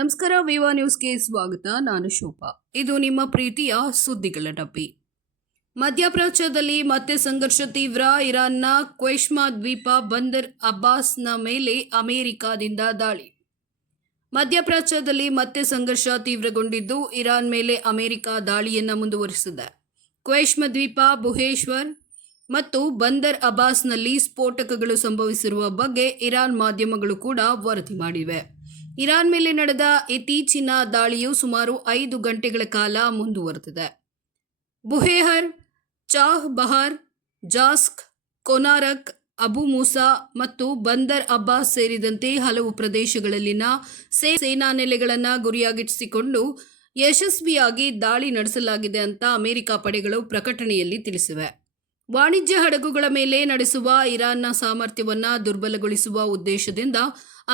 ನಮಸ್ಕಾರ, ವಿವಾ ನ್ಯೂಸ್ಗೆ ಸ್ವಾಗತ. ನಾನು ಶೋಭಾ. ಇದು ನಿಮ್ಮ ಪ್ರೀತಿಯ ಸುದ್ದಿಗಳ ಡಬ್ಬಿ. ಮಧ್ಯಪ್ರಾಚ್ಯದಲ್ಲಿ ಮತ್ತೆ ಸಂಘರ್ಷ ತೀವ್ರ. ಇರಾನ್ನ ಕ್ವೆಶ್ಮಾ ದ್ವೀಪ ಬಂದರ್ ಅಬ್ಬಾಸ್ನ ಮೇಲೆ ಅಮೆರಿಕಾದಿಂದ ದಾಳಿ. ಮಧ್ಯಪ್ರಾಚ್ಯದಲ್ಲಿ ಮತ್ತೆ ಸಂಘರ್ಷ ತೀವ್ರಗೊಂಡಿದ್ದು, ಇರಾನ್ ಮೇಲೆ ಅಮೆರಿಕ ದಾಳಿಯನ್ನು ಮುಂದುವರಿಸಿದೆ. ಕ್ವೆಶ್ಮಾ ದ್ವೀಪ, ಬುಹೇಶ್ವರ್ ಮತ್ತು ಬಂದರ್ ಅಬ್ಬಾಸ್ನಲ್ಲಿ ಸ್ಫೋಟಕಗಳು ಸಂಭವಿಸಿರುವ ಬಗ್ಗೆ ಇರಾನ್ ಮಾಧ್ಯಮಗಳು ಕೂಡ ವರದಿ ಮಾಡಿವೆ. ಇರಾನ್ ಮೇಲೆ ನಡೆದ ಇತ್ತೀಚಿನ ದಾಳಿಯು ಸುಮಾರು 5 ಗಂಟೆಗಳ ಕಾಲ ಮುಂದುವರೆದಿದೆ. ಬುಹೇಹರ್, ಚಾಹ್ ಬಹಾರ್, ಜಾಸ್ಕ್, ಕೊನಾರಕ್, ಅಬು ಮೂಸಾ ಮತ್ತು ಬಂದರ್ ಅಬ್ಬಾಸ್ ಸೇರಿದಂತೆ ಹಲವು ಪ್ರದೇಶಗಳಲ್ಲಿನ ಸೇನಾ ನೆಲೆಗಳನ್ನು ಗುರಿಯಾಗಿಸಿಕೊಂಡು ಯಶಸ್ವಿಯಾಗಿ ದಾಳಿ ನಡೆಸಲಾಗಿದೆ ಅಂತ ಅಮೆರಿಕ ಪಡೆಗಳು ಪ್ರಕಟಣೆಯಲ್ಲಿ ತಿಳಿಸಿವೆ. ವಾಣಿಜ್ಯ ಹಡಗುಗಳ ಮೇಲೆ ನಡೆಸುವ ಇರಾನ್ನ ಸಾಮರ್ಥ್ಯವನ್ನು ದುರ್ಬಲಗೊಳಿಸುವ ಉದ್ದೇಶದಿಂದ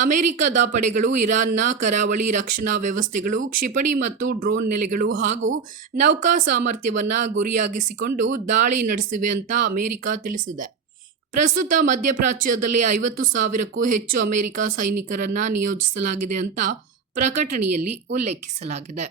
ಅಮೆರಿಕದ ಪಡೆಗಳು ಇರಾನ್ನ ಕರಾವಳಿ ರಕ್ಷಣಾ ವ್ಯವಸ್ಥೆಗಳು, ಕ್ಷಿಪಣಿ ಮತ್ತು ಡ್ರೋನ್ ನೆಲೆಗಳು ಹಾಗೂ ನೌಕಾ ಸಾಮರ್ಥ್ಯವನ್ನು ಗುರಿಯಾಗಿಸಿಕೊಂಡು ದಾಳಿ ನಡೆಸಿವೆ ಅಂತ ಅಮೆರಿಕ ತಿಳಿಸಿದೆ. ಪ್ರಸ್ತುತ ಮಧ್ಯಪ್ರಾಚ್ಯದಲ್ಲಿ 50,000ಕ್ಕೂ ಹೆಚ್ಚು ಅಮೆರಿಕ ಸೈನಿಕರನ್ನ ನಿಯೋಜಿಸಲಾಗಿದೆ ಅಂತ ಪ್ರಕಟಣೆಯಲ್ಲಿ ಉಲ್ಲೇಖಿಸಲಾಗಿದೆ.